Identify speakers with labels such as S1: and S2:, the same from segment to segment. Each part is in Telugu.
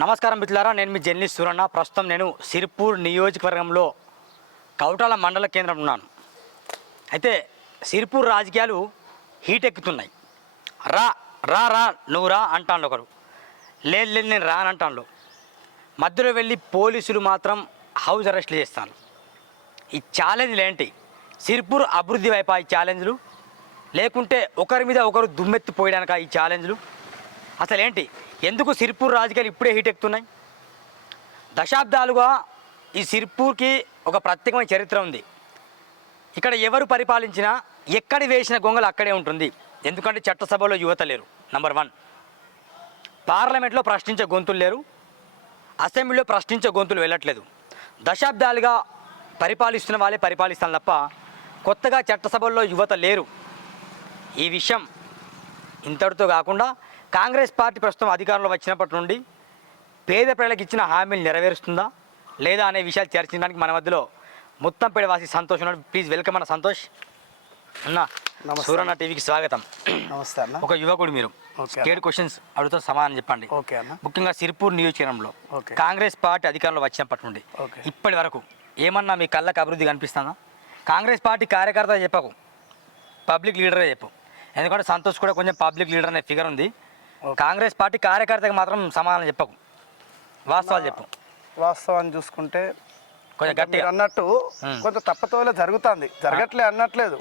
S1: నమస్కారం మిత్రులారా నేను మీ జర్నలిస్ట్ సూరన్న. ప్రస్తుతం నేను సిర్పూర్ నియోజకవర్గంలో కౌటాల మండల కేంద్రం ఉన్నాను. అయితే సిర్పూర్ రాజకీయాలు హీట్ ఎక్కుతున్నాయి. రా రా రా నువ్వు రా అంటాను ఒకరు లేదు లేదు నేను రానంటాను మధ్యలో వెళ్ళి పోలీసులు మాత్రం హౌస్ అరెస్ట్లు చేస్తాను ఈ ఛాలెంజ్లు ఏంటి? సిర్పూర్ అభివృద్ధి వైపు ఈ ఛాలెంజ్లు? లేకుంటే ఒకరి మీద ఒకరు దుమ్మెత్తి పోయడానిక ఈ ఛాలెంజ్లు? అసలు ఏంటి? ఎందుకు సిర్పూర్ రాజకీయాలు ఇప్పుడే హీట్ ఎక్కుతున్నాయి? దశాబ్దాలుగా ఈ సిర్పూర్కి ఒక ప్రత్యేకమైన చరిత్ర ఉంది. ఇక్కడ ఎవరు పరిపాలించినా ఎక్కడ వేసిన గొంగలు అక్కడే ఉంటుంది. ఎందుకంటే చట్టసభలో యువత లేరు నంబర్ వన్ పార్లమెంట్లో ప్రశ్నించే గొంతులు లేరు అసెంబ్లీలో ప్రశ్నించే గొంతులు వెళ్ళట్లేదు. దశాబ్దాలుగా పరిపాలిస్తున్న వాళ్ళే పరిపాలిస్తాను తప్ప కొత్తగా చట్టసభల్లో యువత లేరు. ఈ విషయం ఇంతటితో కాకుండా కాంగ్రెస్ పార్టీ ప్రస్తుతం అధికారంలో వచ్చినప్పటి నుండి పేద ప్రజలకు ఇచ్చిన హామీలు నెరవేరుస్తుందా లేదా అనే విషయాలు చర్చించడానికి మన మధ్యలో మొత్తం పేడవాసి సంతోష్ ఉన్నాడు. ప్లీజ్ వెల్కమ్ అన్న సంతోష్. అన్న. సూరన్న టీవీకి స్వాగతం.
S2: నమస్తే అన్న.
S1: ఒక యువకుడు మీరు. స్టేట్ క్వశ్చన్స్ అడుగుతా సమాధానం చెప్పండి.
S2: ఓకే అన్న.
S1: ముఖ్యంగా సిరిపూర్ నియోజకవర్గంలో. కాంగ్రెస్ పార్టీ అధికారంలో వచ్చినప్పటి నుండి. ఇప్పటి వరకు ఏమన్నా మీ కళ్ళకు అభివృద్ధి కనిపిస్తుందా? కాంగ్రెస్ పార్టీ కార్యకర్త చెప్పకు. పబ్లిక్ లీడరే చెప్పు. ఎందుకంటే సంతోష్ కూడా కొంచెం పబ్లిక్ లీడర్ అనే ఫిగర్ ఉంది. కాంగ్రెస్ పార్టీ కార్యకర్తకి మాత్రం సమాధానం చెప్పకు. వాస్తవాలు చెప్పు.
S2: వాస్తవాన్ని చూసుకుంటే
S1: కొంచెం గట్టిగా.
S2: అన్నట్టు. కొంత తప్పతోలే జరుగుతుంది. జరగట్లే అన్నట్లేదు.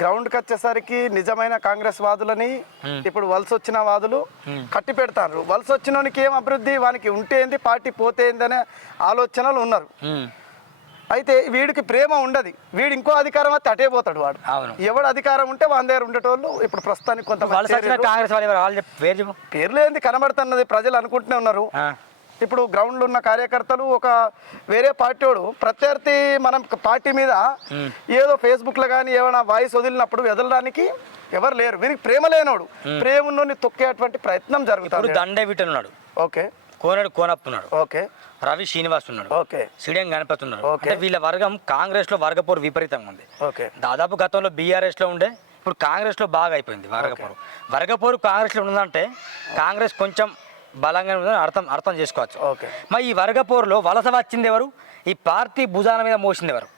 S2: గ్రౌండ్కి వచ్చేసరికి నిజమైన కాంగ్రెస్ వాదులని. ఇప్పుడు వలస వచ్చిన వాదులు. కట్టి పెడతారు. వలస వచ్చినోనికి ఏం అభివృద్ధి? వానికి ఉంటే ఏంది? పార్టీ పోతే ఏంది? అనే ఆలోచనలు ఉన్నారు. అయితే వీడికి ప్రేమ ఉండదు. వీడు ఇంకో అధికారం వస్తే అటే పోతాడు వాడు. ఎవడు అధికారం ఉంటే వాళ్ళ దగ్గర ఉండేటోళ్ళు ఇప్పుడు ప్రస్తుతానికి కొంత
S1: కాంగ్రెస్ వాళ్ళు పేరు చెప్పు.
S2: పేర్లు ఏంది? కనబడుతున్నది ప్రజలు అనుకుంటూనే ఉన్నారు. ఇప్పుడు గ్రౌండ్లో ఉన్న కార్యకర్తలు ఒక వేరే పార్టీ వాడు. ప్రత్యర్థి మనం పార్టీ మీద. ఏదో ఫేస్బుక్లో కానీ ఏమైనా వాయిస్ వదిలినప్పుడు వదలడానికి ఎవరు లేరు. వీరికి ప్రేమ లేనోడు. ప్రేమ ఉన్నోని తొక్కేటువంటి ప్రయత్నం జరుగుతుంది.
S1: దండే విటల్ ఉన్నాడు
S2: ఓకే.
S1: కోనేడు కోనప్ప ఉన్నాడు
S2: ఓకే.
S1: రవి శ్రీనివాస్ ఉన్నాడు.
S2: ఓకే.
S1: సిడియం గణపతి ఉన్నాడు.
S2: ఓకే.
S1: అంటే వీళ్ళ వర్గం కాంగ్రెస్లో వర్గపోరు విపరీతంగా ఉంది.
S2: ఓకే.
S1: దాదాపు గతంలో బీఆర్ఎస్లో ఉండే ఇప్పుడు కాంగ్రెస్లో బాగా అయిపోయింది వర్గపోరు. వర్గపోరు కాంగ్రెస్లో ఉందంటే కాంగ్రెస్ కొంచెం బలంగా ఉందని అర్థం అర్థం చేసుకోవచ్చు.
S2: ఓకే.
S1: మరి ఈ వర్గపోరులో వలస వచ్చింది ఎవరు? ఈ పార్టీ భుజాల మీద మోసింది ఎవరు?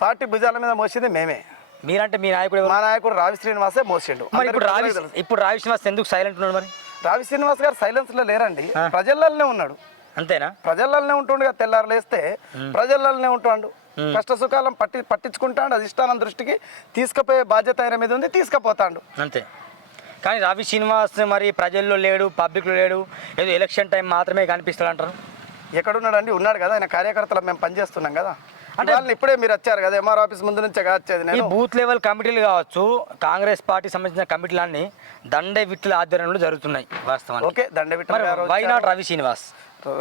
S2: పార్టీ భుజాల మీద మోసింది మేమే.
S1: మీరంటే మీ నాయకుడు
S2: మా నాయకుడు రావి శ్రీనివాసే మోసిండు.
S1: మరి ఇప్పుడు రావి. ఇప్పుడు రావి శ్రీనివాస్ ఎందుకు సైలెంట్ ఉన్నాడు మరి?
S2: రావి శ్రీనివాస్ గారు సైలెన్స్లో లేరండి. ప్రజలలోనే ఉన్నాడు.
S1: అంతేనా?
S2: ప్రజలలోనే ఉంటుండగా తెల్లారు లేస్తే ప్రజలలోనే ఉంటాడు. కష్ట సుఖాలను పట్టి పట్టించుకుంటాడు. అధిష్టానం దృష్టికి తీసుకుపోయే బాధ్యత ఆయన మీద ఉంది తీసుకుపోతాడు.
S1: అంతే. కానీ రవి శ్రీనివాస్ మరి ప్రజల్లో లేడు పబ్లిక్లో లేడు. ఏదో ఎలక్షన్ టైం మాత్రమే కనిపిస్తాడు అంటారు
S2: ఎక్కడున్నాడండి? ఉన్నాడు కదా. ఆయన కార్యకర్తలు మేము పనిచేస్తున్నాం కదా. అంటే వాళ్ళని ఇప్పుడే మీరు వచ్చారు కదా ఎంఆర్ ఆఫీస్ ముందు నుంచే వచ్చేది
S1: ఈ
S2: నేను?
S1: బూత్ లెవెల్ కమిటీలు కావచ్చు కాంగ్రెస్ పార్టీ సంబంధించిన కమిటీలన్నీ దండే విట్టుల ఆధ్వర్యంలో జరుగుతున్నాయి వాస్తవానికి.
S2: ఓకే దండవిట్టల
S1: మరి
S2: గారు
S1: వై నాట్ రవి శ్రీనివాస్?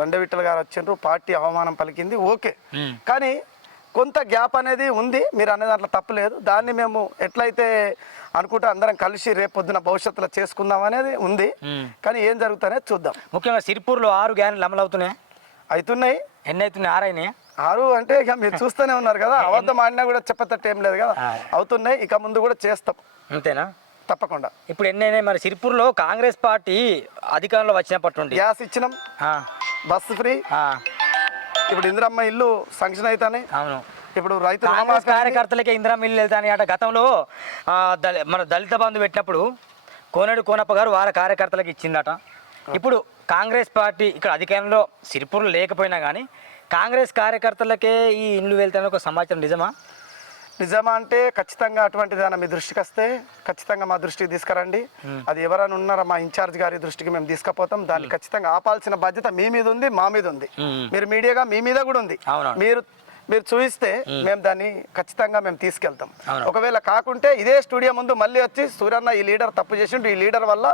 S2: దండవిట్టల గారు వచ్చిండ్రు పార్టీ అవమానం పలికింది ఓకే. కానీ కొంత గ్యాప్ అనేది ఉంది మీరు అనే దాంట్లో తప్పలేదు దాన్ని మేము ఎట్లయితే అనుకుంటే అందరం కలిసి రేపు పొద్దున భవిష్యత్తులో చేసుకుందాం అనేది ఉంది. కానీ ఏం జరుగుతుందనేది చూద్దాం.
S1: ముఖ్యంగా సిరిపూర్లో ఆరు గ్యారెంట్లు అమలు అవుతున్నాయి
S2: అవుతున్నాయి
S1: ఎన్ని అవుతున్నాయి ఆరు అయినాయి?
S2: ఆరు అంటే ఇక మీరు చూస్తూనే ఉన్నారు కదా అబద్ధం ఆడినా కూడా చెప్పతట్టు ఏం లేదు కదా. అవుతున్నాయి ఇక ముందు కూడా చేస్తాం.
S1: అంతేనా?
S2: తప్పకుండా.
S1: ఇప్పుడు ఎన్ని అయినాయి మరి సిరిపూర్లో కాంగ్రెస్ పార్టీ అధికారంలో వచ్చినప్పటి నుండి?
S2: గ్యాస్ ఇచ్చినాం. Bus free. ఇప్పుడు ఇందిరమ్మ ఇల్లు శాంక్షన్ అవుతాయి
S1: అవును.
S2: ఇప్పుడు రైతు
S1: కాంగ్రెస్. కార్యకర్తలకే ఇందిరా మిల్లు వెళ్తాని అట. గతంలో మన దళిత బంధు పెట్టినప్పుడు కోనేడు కోనప్ప గారు వారి కార్యకర్తలకు ఇచ్చిందట. ఇప్పుడు కాంగ్రెస్ పార్టీ ఇక్కడ అధికారంలో సిరిపూర్లో లేకపోయినా కానీ కాంగ్రెస్ కార్యకర్తలకే ఈ ఇండ్లు వెళ్తాయని ఒక సమాచారం నిజమా?
S2: నిజమా అంటే ఖచ్చితంగా అటువంటిది ఏదైనా మీ దృష్టికి వస్తే ఖచ్చితంగా మా దృష్టికి తీసుకురండి. అది ఎవరైనా ఉన్నారో మా ఇన్ఛార్జ్ గారి దృష్టికి మేము తీసుకుపోతాం. దాన్ని ఖచ్చితంగా ఆపాల్సిన బాధ్యత మీ మీద ఉంది మా మీద ఉంది. మీరు మీడియాగా మీ మీద కూడా ఉంది. మీరు మీరు చూపిస్తే మేము. దాన్ని ఖచ్చితంగా మేము తీసుకెళ్తాం. ఒకవేళ కాకుంటే ఇదే స్టూడియో ముందు మళ్ళీ వచ్చి సూర్యన్న ఈ లీడర్ తప్పు చేసిండు ఈ లీడర్ వల్ల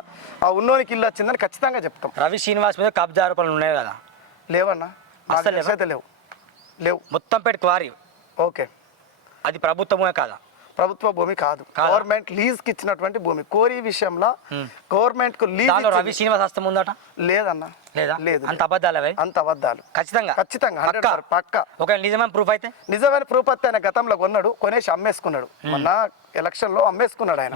S2: ఆ ఉన్నోనికి ఇల్లు వచ్చిందని ఖచ్చితంగా చెప్తాం.
S1: రవి శ్రీనివాస్ మీద కబ్జా ఆరోపణలు ఉన్నాయి కదా?
S2: లేవన్నా? అయితే లేవు? లేవు.
S1: మొత్తం పెట్టి క్వారీ.
S2: ఓకే.
S1: అది ప్రభుత్వమే కాదా?
S2: ప్రభుత్వ భూమి కాదు? గవర్నమెంట్ లీజ్కి ఇచ్చినటువంటి భూమి. కోరి విషయంలో గవర్నమెంట్కు లీజ్
S1: రవి శ్రీనివాస్ హస్తం ఉందట?
S2: లేదన్న.
S1: లేదా?
S2: లేదు
S1: అంత అబద్ధాలు
S2: అంత అబద్ధాలు.
S1: ఖచ్చితంగా?
S2: ఖచ్చితంగా
S1: పక్కా? ఒక నిజమైన ప్రూఫ్ అయితే?
S2: నిజమైన ప్రూఫ్ అయితే ఆయన గతంలో కొన్నాడు కొనేసి అమ్మేసుకున్నాడు. మొన్న ఎలక్షన్లో అమ్మేసుకున్నాడు ఆయన.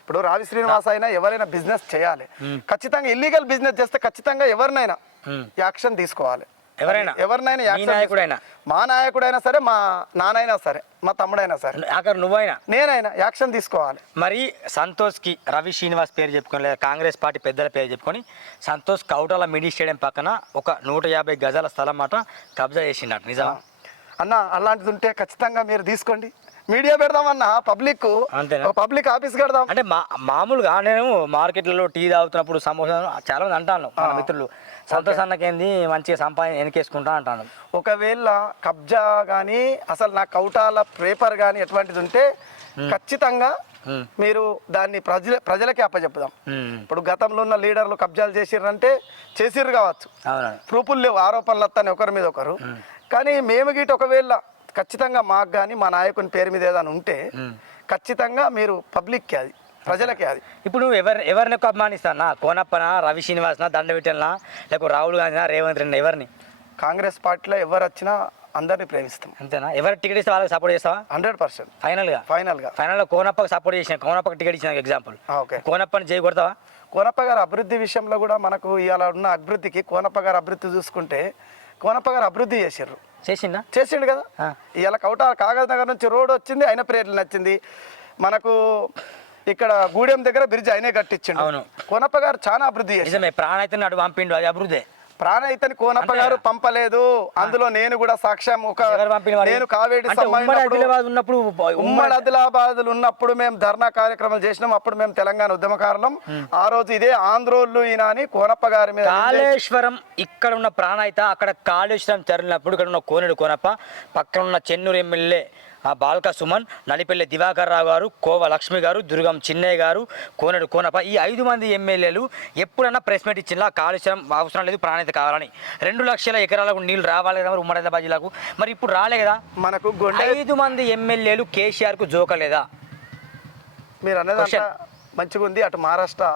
S2: ఇప్పుడు రావి శ్రీనివాస్ అయినా ఎవరైనా బిజినెస్ చేయాలి. ఖచ్చితంగా ఇల్లీగల్ బిజినెస్ చేస్తే ఖచ్చితంగా ఎవరినైనా. యాక్షన్ తీసుకోవాలి.
S1: ఎవరైనా.
S2: ఎవరినైనా
S1: నాయకుడైనా.
S2: మా నాయకుడైనా సరే మా నానైనా సరే మా తమ్ముడైనా సరే.
S1: అక్కడ నువ్వైనా?
S2: నేనైనా యాక్షన్ తీసుకోవాలి.
S1: మరి సంతోష్కి రవి శ్రీనివాస్ పేరు చెప్పుకొని లేదా కాంగ్రెస్ పార్టీ పెద్దల పేరు చెప్పుకొని సంతోష్ కౌటాల మినీ స్టేడియం పక్కన ఒక నూట యాభై గజాల స్థలం మాట కబ్జా చేసిండట నిజమా?
S2: అన్న అలాంటిది ఉంటే ఖచ్చితంగా మీరు తీసుకోండి. మీడియా పెడదామన్నా పబ్లిక్? పబ్లిక్ ఆఫీస్ పెడదాం
S1: అంటే మా మామూలుగా నేను మార్కెట్లలో టీ తాగుతున్నప్పుడు సమోసా చాలా మంది అంటాను మన మిత్రులు. సంతోష్ అన్నకేంది మంచిగా సంపాదన వెనకేసుకుంటా అంటాను
S2: ఒకవేళ కబ్జా కానీ అసలు నా కౌటాల పేపర్ కానీ ఎటువంటిది ఉంటే ఖచ్చితంగా. మీరు దాన్ని ప్రజల ప్రజలకి అప్పచెప్పుదాం. ఇప్పుడు గతంలో ఉన్న లీడర్లు కబ్జాలు చేసిర్రంటే చేసిర్రు కావచ్చు. ప్రూఫులు లేవు ఆరోపణలు వస్తాయి ఒకరి మీద ఒకరు. కానీ మేము గీట ఒకవేళ ఖచ్చితంగా మాకు కానీ మా నాయకుని పేరు మీద ఏదైనా ఉంటే. ఖచ్చితంగా మీరు పబ్లిక్కి అది ప్రజలకే అది.
S1: ఇప్పుడు నువ్వు ఎవరు ఎవరిని ఎక్కువ అభిమానిస్తానా కోనప్పనా రవి శ్రీనివాసనా దండవిటల్నా లేకపోతే రాహుల్ గాంధీనా రేవంత్ రెడ్డి ఎవరిని?
S2: కాంగ్రెస్ పార్టీలో ఎవరు వచ్చినా అందరినీ ప్రేమిస్తాం.
S1: అంతేనా? ఎవరు టికెట్ ఇస్తే వాళ్ళకి సపోర్ట్ చేస్తావా?
S2: Hundred percent.
S1: ఫైనల్గా
S2: ఫైనల్గా
S1: ఫైనల్లో కోనప్పకి సపోర్ట్ చేసిన కోనప్పకి టికెట్ ఇచ్చిన ఎగ్జాంపుల్
S2: ఓకే.
S1: కోనప్పని చేయి కొడతావా?
S2: కోనప్ప గారి అభివృద్ధి విషయంలో కూడా మనకు ఇవాళ ఉన్న అభివృద్ధికి కోనప్ప గారి అభివృద్ధి చూసుకుంటే కోనప్ప గారు అభివృద్ధి చేసిర్రు.
S1: చేసిందా
S2: చేసిండు కదా. ఇవాళ కౌట కాగజ్ నగర్ నుంచి రోడ్ వచ్చింది ఆయన ప్రేరణ నచ్చింది. మనకు ఇక్కడ గూడెం దగ్గర బ్రిడ్జ్ ఆయనే కట్టించిండు.
S1: అవును.
S2: కోనప్ప గారు చాలా అభివృద్ధి
S1: నిజమే ప్రాణైతే అటు పంపిండు అది అభివృద్ధి.
S2: ప్రాణ ఇతని కోనప్ప గారు? పంపలేదు. అందులో నేను కూడా సాక్ష్యం ఒక? నేను కావేటి
S1: ఉన్నప్పుడు
S2: ఉమ్మడి ఆదిలాబాద్ ఉన్నప్పుడు మేము ధర్నా కార్యక్రమాలు చేసినాం. అప్పుడు మేము తెలంగాణ ఉద్యమకారులం ఆ రోజు ఇదే ఆంధ్రోళ్ళు ఈయన అని కోనప్ప గారి మీద
S1: కాళేశ్వరం ఇక్కడ ఉన్న ప్రాణాయిత అక్కడ కాళేశ్వరం తెరినప్పుడు ఇక్కడ ఉన్న కోనేడు కోనప్ప పక్కన ఉన్న చెన్నూరు ఎమ్మెల్యే బాల్క సుమన్ నడిపెల్లి దివాకర్ రావు గారు కోవ లక్ష్మి గారు దుర్గం చిన్నయ్య గారు కోనేడు కోనప్ప ఈ ఐదు మంది ఎమ్మెల్యేలు ఎప్పుడన్నా ప్రెస్ మీట్ ఇచ్చిందా కాళేశ్వరం అవసరం లేదు ప్రాణాయిత కావాలని. రెండు లక్షల ఎకరాలకు నీళ్ళు రావాలి కదా మరి ఉమ్మడి హైదరాబాద్ జిల్లాకు. మరి ఇప్పుడు రాలే కదా.
S2: మనకు
S1: ఐదు మంది ఎమ్మెల్యేలు కేసీఆర్కు జోకలేదా?
S2: మీరు అన్నదంతా మంచిగా ఉంది అటు మహారాష్ట్ర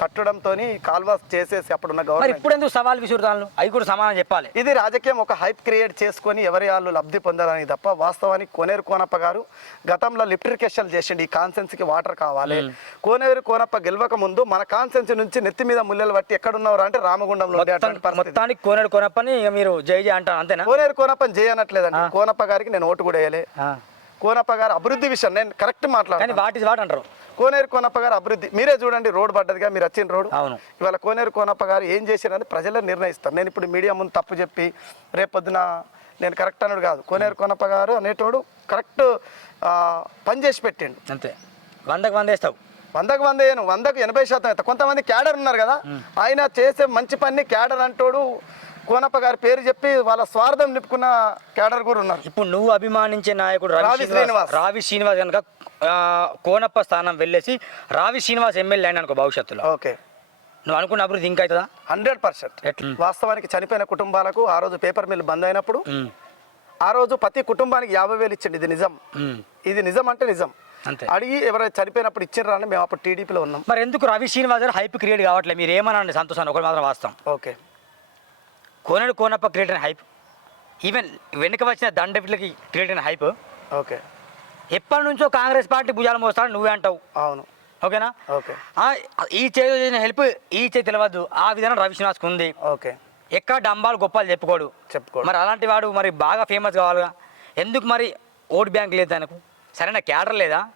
S2: కట్టడంతో కాల్వ చేసేసి అప్పుడున్న
S1: మరి
S2: గవర్నమెంట్
S1: ఇప్పుడు ఎందుకు సవాల్ విసురుతాను అవి కూడా సమాధానం చెప్పాలి.
S2: ఇది రాజకీయం ఒక హైప్ క్రియేట్ చేసుకొని ఎవరి వాళ్ళు లబ్ధి పొందాలని తప్ప వాస్తవానికి కోనేరు కోనప్ప గారు గతంలో లిప్టిరికేషన్ చేసిండు. ఈ కాన్సెన్స్కి వాటర్ కావాలి. కోనేరు కోనప్ప గెలవక ముందు మన కాన్సెన్స్ నుంచి నెత్తి మీద ముల్లెలు పట్టి ఎక్కడున్నవారు అంటే రామగుండంలో
S1: మొత్తానికి కోనేడు కోనప్పని మీరు జై జై అంటారు అంతేనా?
S2: కోనేరు కోనప్పని చేయనట్లేదండి కోనప్ప గారికి నేను ఓటు కూడా వేయలే. కోనప్ప గారు అభివృద్ధి విషయం నేను కరెక్ట్ మాట్లాడాను
S1: వాట్ ఇస్ వాట్ అంటారు?
S2: కోనేరు కోనప్ప గారు అభివృద్ధి. మీరే చూడండి రోడ్ పడ్డదిగా మీరు వచ్చిన రోడ్
S1: అవును.
S2: ఇవాళ కోనేరు కోనప్ప గారు ఏం చేశారని ప్రజలే నిర్ణయిస్తారు. నేను ఇప్పుడు మీడియా ముందు తప్పు చెప్పి రేపొద్దున నేను కరెక్ట్ అన్నాడు కాదు. కోనేరు కోనప్ప గారు అనేటోడు కరెక్ట్ పని చేసి పెట్టిండు.
S1: అంతే. వందకు వంద వేస్తావు.
S2: వందకు వంద ఏను వందకు ఎనభై శాతం అవుతా కొంతమంది క్యాడర్ ఉన్నారు కదా ఆయన చేసే మంచి పని క్యాడర్ అంటోడు కోనప్ప గారి పేరు చెప్పి వాళ్ళ స్వార్థం నింపుకున్న క్యాడర్ కూడా ఉన్నారు.
S1: ఇప్పుడు నువ్వు అభిమానించే నాయకుడు
S2: రావి
S1: శ్రీనివాస్. రావి శ్రీనివాస్ కనుక కోనప్ప స్థానం వెళ్ళేసి రావి శ్రీనివాస్ ఎమ్మెల్యే అయినా అనుకో భవిష్యత్తులో.
S2: ఓకే.
S1: నువ్వు అనుకున్న అభివృద్ధి ఇంకా అవుతుందా?
S2: Hundred percent.
S1: ఎట్లా?
S2: వాస్తవానికి చనిపోయిన కుటుంబాలకు ఆ రోజు పేపర్ మిల్ బంద్ అయినప్పుడు
S1: ఉమ్,
S2: ఆ రోజు ప్రతి కుటుంబానికి యాభై వేలు ఇచ్చిండు. ఇది నిజం.
S1: ఉమ్,
S2: ఇది నిజం అంటే నిజం.
S1: అంతే.
S2: అడిగి ఎవరైనా చనిపోయినప్పుడు ఇచ్చిండ్రా అని మేము అప్పుడు టీడీపీలో ఉన్నాం.
S1: మరి ఎందుకు రవి శ్రీనివాస్ గారు హైప్ క్రియేట్ కావట్లేదు మీరు ఏమనండి సంతోషాన్ని? ఒకటి మాత్రం వాస్తవం.
S2: ఓకే.
S1: కోనేడు కోనప్ప క్రియేట్ అయిన హైప్. ఈవెన్ వెనుక వచ్చిన దండపిల్లకి క్రియేట్ అయిన హైప్.
S2: ఓకే.
S1: ఎప్పటి నుంచో కాంగ్రెస్ పార్టీ భుజాలు మోస్తాడు నువ్వే అంటావు.
S2: అవును.
S1: ఓకేనా?
S2: ఓకే.
S1: ఈ చేతి చేసిన హెల్ప్ ఈ చేతి తెలియదు ఆ విధానం రవి శ్రీనివాస్కి ఉంది.
S2: ఓకే.
S1: ఎక్కడ డంబాలు గొప్పలు చెప్పుకోడు.
S2: చెప్పుకోండి.
S1: మరి అలాంటి వాడు మరి బాగా ఫేమస్ కావాలిగా. ఎందుకు మరి ఓట్ బ్యాంక్ లేదు తనకు? సరైన క్యాడర్ లేదా?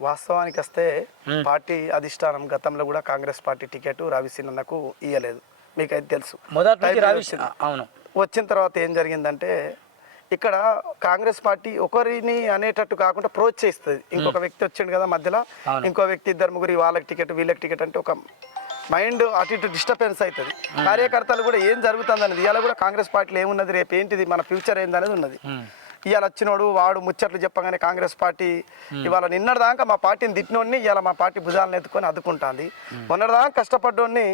S2: వాస్తవానికి వస్తే. పార్టీ అధిష్టానం గతంలో కూడా కాంగ్రెస్ పార్టీ టికెట్ రవిసిన్నకు ఇయ్యలేదు. మీకైతే తెలుసు.
S1: మొదటి. అవును.
S2: వచ్చిన తర్వాత ఏం జరిగిందంటే ఇక్కడ కాంగ్రెస్ పార్టీ ఒకరిని అనేటట్టు కాకుండా ప్రోత్సహిస్తుంది. ఇంకొక వ్యక్తి వచ్చిండు కదా మధ్యలో. ఇంకో వ్యక్తి ఇద్దరు ముగ్గురు వాళ్ళకి టికెట్ వీళ్ళకి టికెట్ అంటే ఒక మైండ్ అటు ఇటు డిస్టర్బెన్స్ అవుతుంది కార్యకర్తలు కూడా ఏం జరుగుతుంది అనేది ఇవాళ కూడా కాంగ్రెస్ పార్టీలో ఏమున్నది రేపు ఏంటిది మన ఫ్యూచర్ ఏంది అనేది ఉన్నది. ఇవాళ వచ్చినోడు వాడు ముచ్చట్లు చెప్పగానే కాంగ్రెస్ పార్టీ ఇవాళ నిన్నటిదాకా మా పార్టీని తిట్టినోడిని ఇవాళ మా పార్టీ భుజాలను ఎత్తుకొని అద్దుకుంటుంది. మొన్నటిదాకా కష్టపడ్డోడిని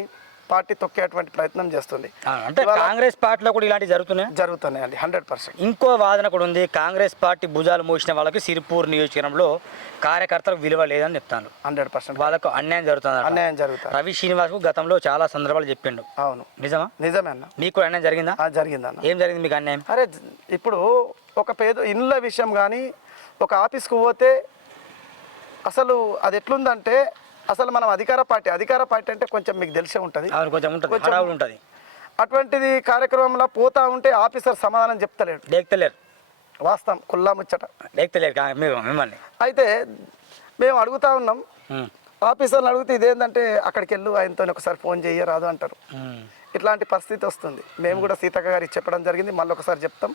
S2: పార్టీ తొక్కేటువంటి ప్రయత్నం చేస్తుంది.
S1: అంటే కాంగ్రెస్ పార్టీలో కూడా ఇలాంటివి జరుగుతున్నాయి?
S2: జరుగుతున్నాయండి హండ్రెడ్ పర్సెంట్.
S1: ఇంకో వాదన కూడా ఉంది. కాంగ్రెస్ పార్టీ భుజాలు మోసిన వాళ్ళకి సిరిపూర్ నియోజకవర్గంలో కార్యకర్తలకు విలువ లేదని చెప్తాను
S2: హండ్రెడ్ పర్సెంట్.
S1: వాళ్ళకు అన్యాయం జరుగుతుంది
S2: అన్యాయం జరుగుతుంది.
S1: రవి శ్రీనివాస్కు గతంలో చాలా సందర్భాలు చెప్పిండు.
S2: అవును.
S1: నిజమా?
S2: నిజమే అన్న.
S1: మీకు కూడా అన్యాయం జరిగిందా?
S2: ఆ, జరిగిందన్న
S1: ఏం జరిగింది మీకు అన్యాయం?
S2: అరే ఇప్పుడు ఒక పేద ఇండ్ల విషయం కానీ ఒక ఆఫీస్కి పోతే అసలు అది ఎట్లుందంటే అసలు మనం అధికార పార్టీ అధికార పార్టీ అంటే కొంచెం మీకు తెలిసే ఉంటుంది.
S1: కొంచెం ఉంటుంది ఉంటుంది.
S2: అటువంటిది కార్యక్రమంలో పోతా ఉంటే ఆఫీసర్ సమాధానం చెప్తలేడు.
S1: లేకపోలేరు
S2: వాస్తవం కుల్లా ముచ్చట.
S1: మీరు మిమ్మల్ని.
S2: అయితే మేము అడుగుతా ఉన్నాం. ఆఫీసర్ని అడిగితే ఇదేంటంటే అక్కడికి వెళ్ళు ఆయనతో ఒకసారి ఫోన్ చేయరాదు అంటారు. ఇట్లాంటి పరిస్థితి వస్తుంది. మేము కూడా సీతక్క గారికి చెప్పడం జరిగింది. మళ్ళీ ఒకసారి చెప్తాం.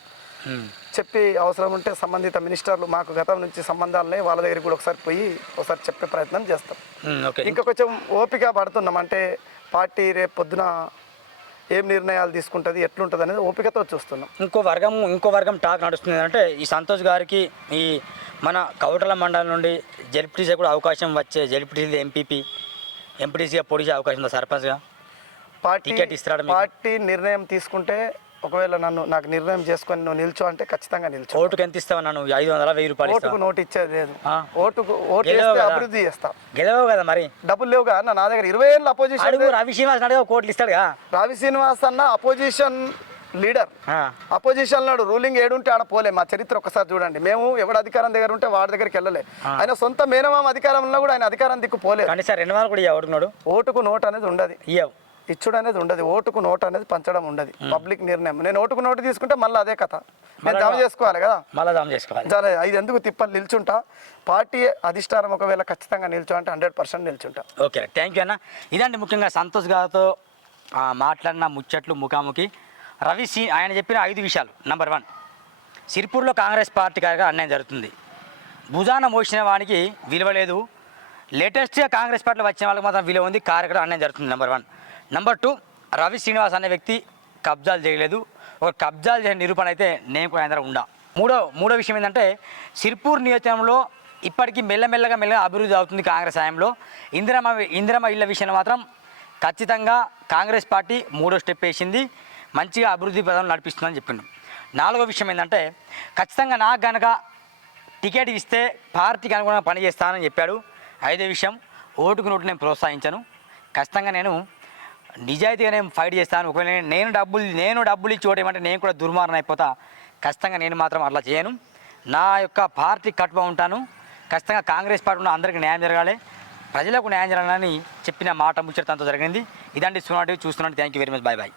S2: చెప్పి అవసరం ఉంటే సంబంధిత మినిస్టర్లు మాకు గతం నుంచి సంబంధాలనే వాళ్ళ దగ్గరికి కూడా ఒకసారి పోయి ఒకసారి చెప్పే ప్రయత్నం చేస్తాం. ఇంకా కొంచెం ఓపిక పడుతున్నాం. అంటే పార్టీ రేపు పొద్దున ఏం నిర్ణయాలు తీసుకుంటుంది ఎట్లుంటుంది అనేది ఓపికతో చూస్తున్నాం.
S1: ఇంకో వర్గం ఇంకో వర్గం టాక్ నడుస్తుంది. అంటే ఈ సంతోష్ గారికి ఈ మన కౌటల మండలం నుండి జెడ్పీటీసీ కూడా అవకాశం వచ్చే జెడ్పీటీసీ ఎంపీపీ ఎంపీటీసీగా పోటీ చేసే అవకాశం ఉందా సర్పంచ్గా?
S2: పార్టీ? పార్టీ నిర్ణయం తీసుకుంటే ఒకవేళ నన్ను నాకు నిర్ణయం చేసుకొని నువ్వు నిల్చో అంటే ఖచ్చితంగా నిల్చో.
S1: ఓటుకు ఎంత ఇస్తావు నన్ను ఐదు వందల వెయ్యి రూపాయలు
S2: ఓటుకు
S1: ఇస్తావా?
S2: నోటు ఇచ్చేది లేదు.
S1: ఆ.
S2: ఓటుకు ఓటు
S1: గెలవవు
S2: వేస్తే
S1: కదా.
S2: అభివృద్ధి చేస్తా.
S1: గెలవవు కదా మరి?
S2: డబ్బులు లేవుగా అన్న నా దగ్గర ఇరవై ఏళ్ళు అపోజిషన్
S1: అడుగు రవి శ్రీనివాస్ అడిగా కోట్లు ఇస్తాడుగా
S2: రావి శ్రీనివాస్ అన్న అపోజిషన్ లీడర్
S1: ఆ,
S2: అపోజిషన్ నాడు రూలింగ్ ఏడుంటే ఆడ పోలే. మా చరిత్ర ఒకసారి చూడండి. మేము ఎవడు అధికారం దగ్గర ఉంటే వాడి దగ్గరికి వెళ్ళలే. ఆయన సొంత మేనమామ అధికారంలో కూడా ఆయన అధికారం దిక్కు పోలేదు.
S1: కానీ సార్ రెండు వందలు కూడా ఇవ్వ ఓటుకున్నాడు
S2: ఓటుకు నోటు అనేది ఉండదు.
S1: ఇవ్వవు
S2: ఇచ్చుడు అనేది ఉండదు. ఓటుకు నోటు అనేది పంచడం ఉండదు. పబ్లిక్ నిర్ణయం. నేను ఓటుకు నోటు తీసుకుంటే మళ్ళీ అదే కథ. నేను జమ చేసుకోవాలి కదా?
S1: మళ్ళా దామ్ చేసుకోవాలి.
S2: ఇది ఎందుకు తిప్పలు నిల్చుంటా? పార్టీ అధిష్టానం ఒకవేళ ఖచ్చితంగా నిల్చో అంటే హండ్రెడ్ పర్సెంట్ నిల్చుంటా.
S1: ఓకే థ్యాంక్ యూ అన్న. ఇదండి ముఖ్యంగా సంతోష్ గారితో మాట్లాడిన ముచ్చట్లు ముఖాముఖి. రవి సి ఆయన చెప్పిన ఐదు విషయాలు. నంబర్ వన్ సిరిపూర్లో కాంగ్రెస్ పార్టీ గారిగా అన్యాయం జరుగుతుంది. భుజాన మోసిన వానికి విలువ లేదు. లేటెస్ట్గా కాంగ్రెస్ పార్టీలో వచ్చిన వాళ్ళకి మాత్రం విలువ ఉంది. కార్యక్రమం అన్యాయం జరుగుతుంది. Number one number two Ravi Srinivas అనే వ్యక్తి కబ్జాలు చేయలేదు. ఒక కబ్జాలు చేసిన నిరూపణ అయితే నేను కూడా ఆయన దగ్గర ఉండా. మూడో మూడో విషయం ఏంటంటే సిర్పూర్ నియోజకవర్గంలో ఇప్పటికీ మెల్లమెల్లగా మెల్లగా అభివృద్ధి అవుతుంది కాంగ్రెస్ హయాంలో. ఇందిరమ్మ ఇందిరమ్మ ఇళ్ళ విషయంలో మాత్రం ఖచ్చితంగా కాంగ్రెస్ పార్టీ మూడో స్టెప్ వేసింది. మంచిగా అభివృద్ధి పదం నడిపిస్తుందని చెప్పిండు నాలుగో విషయం ఏంటంటే ఖచ్చితంగా నాకు కనుక టికెట్ ఇస్తే పార్టీకి అనుగుణంగా పని చేస్తానని చెప్పాడు. ఐదో విషయం ఓటుకు నోటు నేను ప్రోత్సహించను. ఖచ్చితంగా నేను నిజాయితీగా నేను ఫైట్ చేస్తాను. ఒకవేళ నేను- డబ్బులు నేను డబ్బులు ఇచ్చి ఓటేమంటే నేను కూడా దుర్మార్గం అయిపోతా. ఖచ్చితంగా నేను మాత్రం అట్లా చేయను. నా యొక్క పార్టీ కట్టుబడి ఉంటాను. ఖచ్చితంగా కాంగ్రెస్ పార్టీ ఉన్న అందరికీ న్యాయం జరగాలి. ప్రజలకు న్యాయం జరగాలని చెప్పిన మాట ముచ్చటంతో జరిగింది. ఇదండి సునాటి చూస్తున్నాను thank you very much bye bye